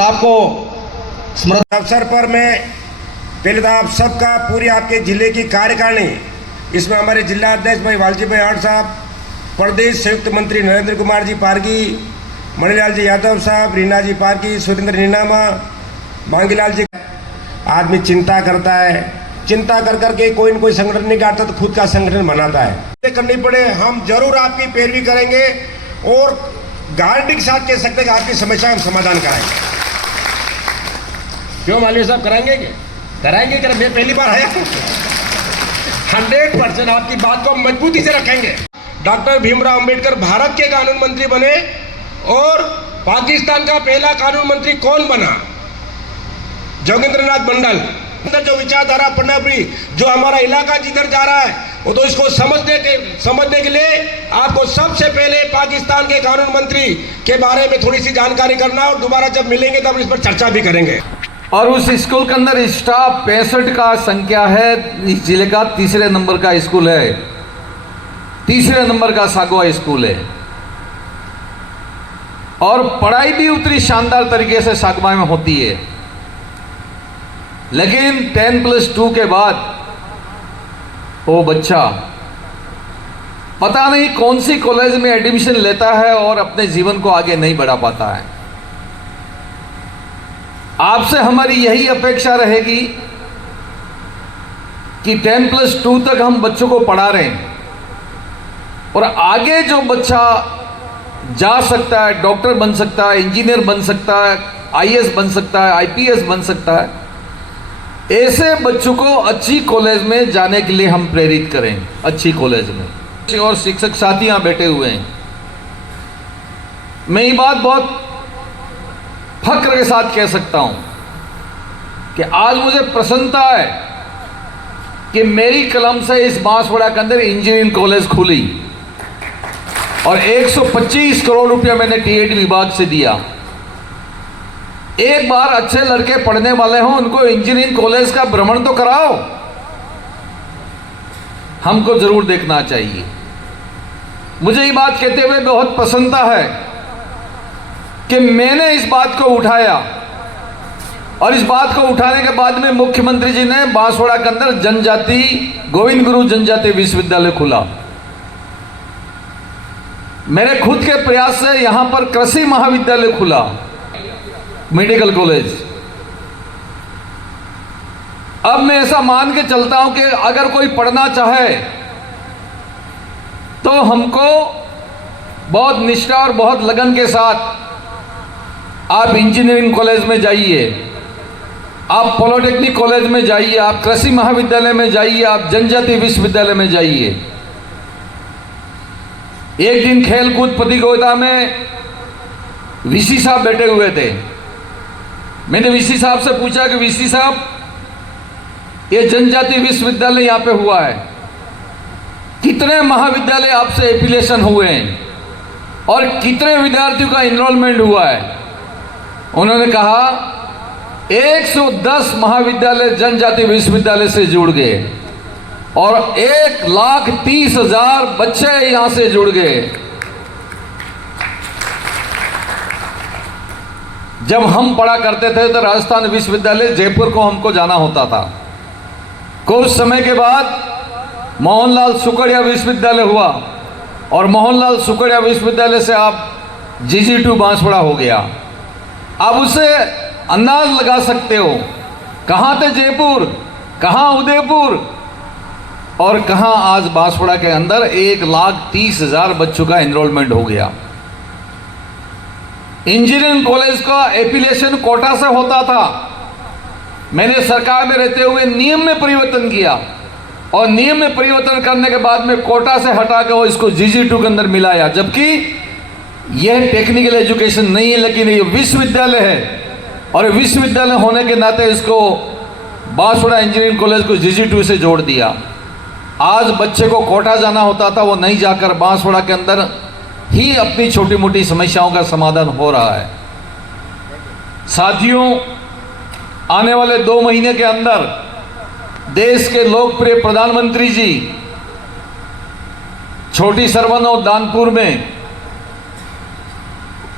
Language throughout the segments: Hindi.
साहब को स्मृति अवसर पर मैं पहले तो आप सबका पूरी आपके जिले की कार्यकारिणी, इसमें हमारे जिला अध्यक्ष भाई वालजी भाई आठ साहब, प्रदेश संयुक्त मंत्री नरेंद्र कुमार जी पारगी, मणिलाल जी यादव साहब, रीना जी पारगी, सुरेंद्र नीनामा, मांगीलाल जी। आदमी चिंता करता है, चिंता कर करके कोई न कोई संगठन नहीं काटता तो खुद का संगठन बनाता है। करनी पड़े हम जरूर आपकी पैरवी करेंगे और गारंटी के साथ कह सकते हैं कि आपकी समस्या हम समाधान कराएंगे। क्यों मालवीय साहब कराएंगे क्या? कराएंगे क्या? मैं पहली बार आया हूँ। 100% आपकी बात को मजबूती से रखेंगे। डॉक्टर भीमराव अंबेडकर भारत के कानून मंत्री बने और पाकिस्तान का पहला कानून मंत्री कौन बना? जोगेंद्रनाथ मंडल। जो विचारधारा अपनापी जो हमारा इलाका जिधर जा रहा है वो तो इसको समझने के लिए आपको सबसे पहले पाकिस्तान के कानून मंत्री के बारे में थोड़ी सी जानकारी करना और दोबारा जब मिलेंगे तब इस पर चर्चा भी करेंगे। और उस स्कूल के अंदर स्टाफ 65 का संख्या है। इस जिले का तीसरे नंबर का स्कूल है, तीसरे नंबर का सागवा स्कूल है और पढ़ाई भी उतनी शानदार तरीके से सागवा में होती है। लेकिन 10+2 के बाद वो बच्चा पता नहीं कौन सी कॉलेज में एडमिशन लेता है और अपने जीवन को आगे नहीं बढ़ा पाता है। आपसे हमारी यही अपेक्षा रहेगी कि 10+2 तक हम बच्चों को पढ़ा रहे हैं और आगे जो बच्चा जा सकता है, डॉक्टर बन सकता है, इंजीनियर बन सकता है, आईएएस बन सकता है, आईपीएस बन सकता है, ऐसे बच्चों को अच्छी कॉलेज में जाने के लिए हम प्रेरित करें। अच्छी कॉलेज में और शिक्षक साथी यहाँ बैठे हुए हैं। मैं ये बात बहुत फक्र के साथ कह सकता हूं कि आज मुझे प्रसन्नता है कि मेरी कलम से इस बांसवाड़ा के अंदर इंजीनियरिंग कॉलेज खुली और 125 करोड़ रुपया मैंने टीएडी विभाग से दिया। एक बार अच्छे लड़के पढ़ने वाले हों उनको इंजीनियरिंग कॉलेज का भ्रमण तो कराओ, हमको जरूर देखना चाहिए। मुझे ये बात कहते हुए बहुत प्रसन्नता है कि मैंने इस बात को उठाया और इस बात को उठाने के बाद में मुख्यमंत्री जी ने बांसवाड़ा के अंदर जनजाति गोविंद गुरु जनजाति विश्वविद्यालय खुला। मेरे खुद के प्रयास से यहां पर कृषि महाविद्यालय खुला, मेडिकल कॉलेज। अब मैं ऐसा मान के चलता हूं कि अगर कोई पढ़ना चाहे तो हमको बहुत निष्ठा और बहुत लगन के साथ आप इंजीनियरिंग कॉलेज में जाइए, आप पॉलिटेक्निक कॉलेज में जाइए, आप कृषि महाविद्यालय में जाइए, आप जनजाति विश्वविद्यालय में जाइए। एक दिन खेल कूद प्रतियोगिता में वीसी साहब बैठे हुए थे। मैंने वीसी साहब से पूछा कि वीसी साहब ये जनजाति विश्वविद्यालय यहाँ पे हुआ है, कितने महाविद्यालय आपसे एफिलिएशन हुए हैं और कितने विद्यार्थियों का इनरोलमेंट हुआ है? उन्होंने कहा 110 महाविद्यालय जनजाति विश्वविद्यालय से जुड़ गए और 1,30,000 बच्चे यहां से जुड़ गए। जब हम पढ़ा करते थे तो राजस्थान विश्वविद्यालय जयपुर को हमको जाना होता था। कुछ समय के बाद मोहनलाल सुकड़िया विश्वविद्यालय हुआ और मोहनलाल सुकड़िया विश्वविद्यालय से आप GG2 बांसवाड़ा हो गया। आप उससे अंदाज लगा सकते हो कहाँ थे जयपुर, कहाँ उदयपुर और कहाँ आज बांसवाड़ा के अंदर 1,30,000 बच्चों का एनरोलमेंट हो गया। इंजीनियरिंग कॉलेज का एफिलिएशन कोटा से होता था। मैंने सरकार में रहते हुए नियम में परिवर्तन किया और नियम में परिवर्तन करने के बाद में कोटा से हटा के वो इसको GG2 के अंदर मिलाया, जबकि यह टेक्निकल एजुकेशन नहीं है लेकिन ये विश्वविद्यालय है और विश्वविद्यालय होने के नाते इसको बांसवाड़ा इंजीनियरिंग कॉलेज को GG2 से जोड़ दिया। आज बच्चे को कोटा जाना होता था, वो नहीं जाकर बांसवाड़ा के अंदर ही अपनी छोटी मोटी समस्याओं का समाधान हो रहा है। साथियों, आने वाले 2 महीने के अंदर देश के लोकप्रिय प्रधानमंत्री जी छोटी सरवन और दानपुर में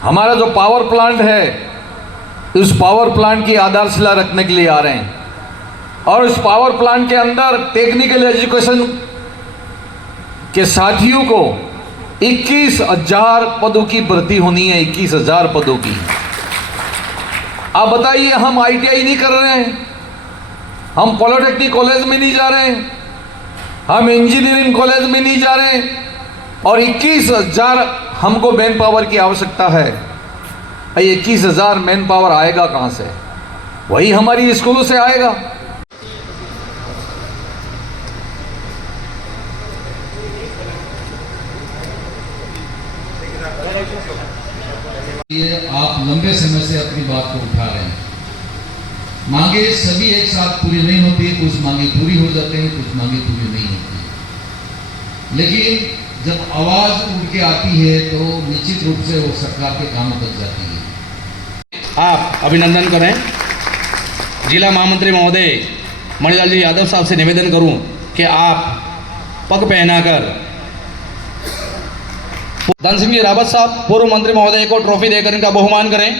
हमारा जो पावर प्लांट है इस पावर प्लांट की आधारशिला रखने के लिए आ रहे हैं। और इस पावर प्लांट के अंदर टेक्निकल एजुकेशन के साथियों को 21,000 पदों की भर्ती होनी है। 21,000 पदों की। आप बताइए, हम ITI नहीं कर रहे हैं, हम पॉलिटेक्निक कॉलेज में नहीं जा रहे हैं, हम इंजीनियरिंग कॉलेज में नहीं जा रहे हैं, और 21,000 हमको मैन पावर की आवश्यकता है। 21,000 मैन पावर आएगा कहां से? वही हमारी स्कूलों से आएगा। ये आप लंबे समय से अपनी बात को उठा रहे हैं। मांगे सभी एक साथ पूरी नहीं होती, कुछ मांगे पूरी हो जाते हैं, कुछ मांगे पूरी नहीं होती। लेकिन जब आवाज उठ के आती है तो निश्चित रूप से वो सरकार के कामों तक जाती है। आप अभिनंदन करें। जिला महामंत्री महोदय मणिलाल जी यादव साहब से निवेदन करूं कि आप पग पहनाकर धन सिंह जी रावत साहब पूर्व मंत्री महोदय को ट्रॉफी देकर इनका बहुमान करें।